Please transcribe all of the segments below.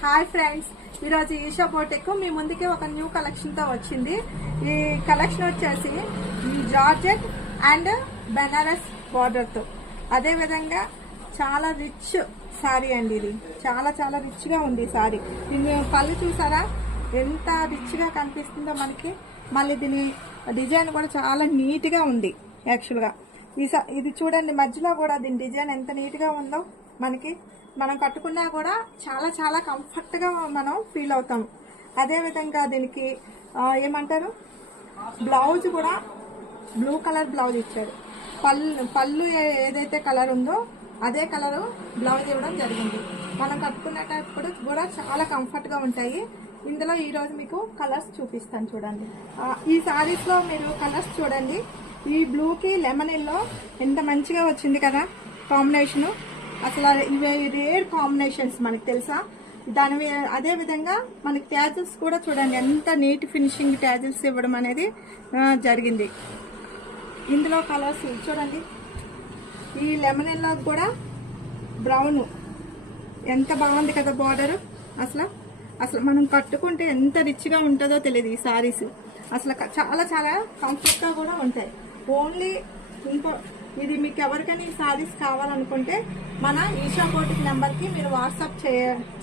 Hi friends, ఈరోజు ఈషా బోటెక్ మీ ముందుకి ఒక న్యూ కలెక్షన్తో వచ్చింది. ఈ కలెక్షన్ వచ్చేసి జార్జెట్ అండ్ బెనారస్ బార్డర్తో, అదేవిధంగా చాలా రిచ్ శారీ అండి. ఇది చాలా చాలా రిచ్గా ఉంది శారీ. దీని పళ్ళు చూసారా ఎంత రిచ్గా కనిపిస్తుందో మనకి. మళ్ళీ దీని డిజైన్ కూడా చాలా నీట్గా ఉంది. యాక్చువల్గా ఇది చూడండి, మధ్యలో కూడా దీని డిజైన్ ఎంత నీట్గా ఉందో మనకి. మనం కట్టుకున్నా కూడా చాలా చాలా కంఫర్ట్గా మనం ఫీల్ అవుతాం. అదేవిధంగా దీనికి ఏమంటారు, బ్లౌజ్ కూడా బ్లూ కలర్ బ్లౌజ్ ఇచ్చారు. పళ్ళు ఏదైతే కలర్ ఉందో అదే కలరు బ్లౌజ్ ఇవ్వడం జరిగింది. మనం కట్టుకునేటప్పుడు కూడా చాలా కంఫర్ట్గా ఉంటాయి. ఇందులో ఈరోజు మీకు కలర్స్ చూపిస్తాను చూడండి. ఈ శారీస్లో మీరు కలర్స్ చూడండి. ఈ బ్లూకి లెమన్ ఎల్లో ఎంత మంచిగా వచ్చింది కదా కాంబినేషను. అసలు ఇవి రేర్ కాంబినేషన్స్ మనకి తెలుసా. అదే విధంగా మనకి ట్యాజిల్స్ కూడా చూడండి ఎంత నీట్ ఫినిషింగ్ ట్యాజిల్స్ ఇవ్వడం అనేది జరిగింది. ఇందులో కలర్స్ చూడండి. ఈ లెమన్ ఎల్లో కూడా బ్రౌన్ ఎంత బాగుంది కదా బార్డర్. అసలు మనం కట్టుకుంటే ఎంత రిచ్గా ఉంటుందో తెలియదు ఈ శారీస్. అసలు చాలా చాలా కంఫర్ట్గా కూడా ఉంటాయి. ఓన్లీ ఇది మీకు ఎవరికైనా ఈ శారీస్ కావాలనుకుంటే మన ఈషా బోటిక్ నెంబర్కి మీరు వాట్సాప్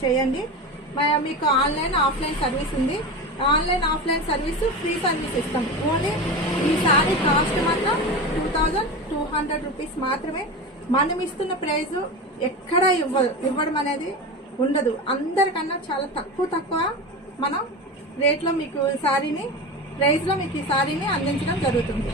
చేయండి. మీకు ఆన్లైన్ ఆఫ్లైన్ సర్వీస్ ఉంది. Online offline service free service ఇస్తాం. ఓన్లీ ఈ శారీ కాస్ట్ మాత్రం 2200 రూపీస్ మాత్రమే. మనం ఇస్తున్న ప్రైజ్ ఎక్కడా ఇవ్వడం అనేది ఉండదు. అందరికన్నా చాలా తక్కువ మనం రేట్లో మీకు శారీని ప్రైజ్లో మీకు ఈ శారీని అందించడం జరుగుతుంది.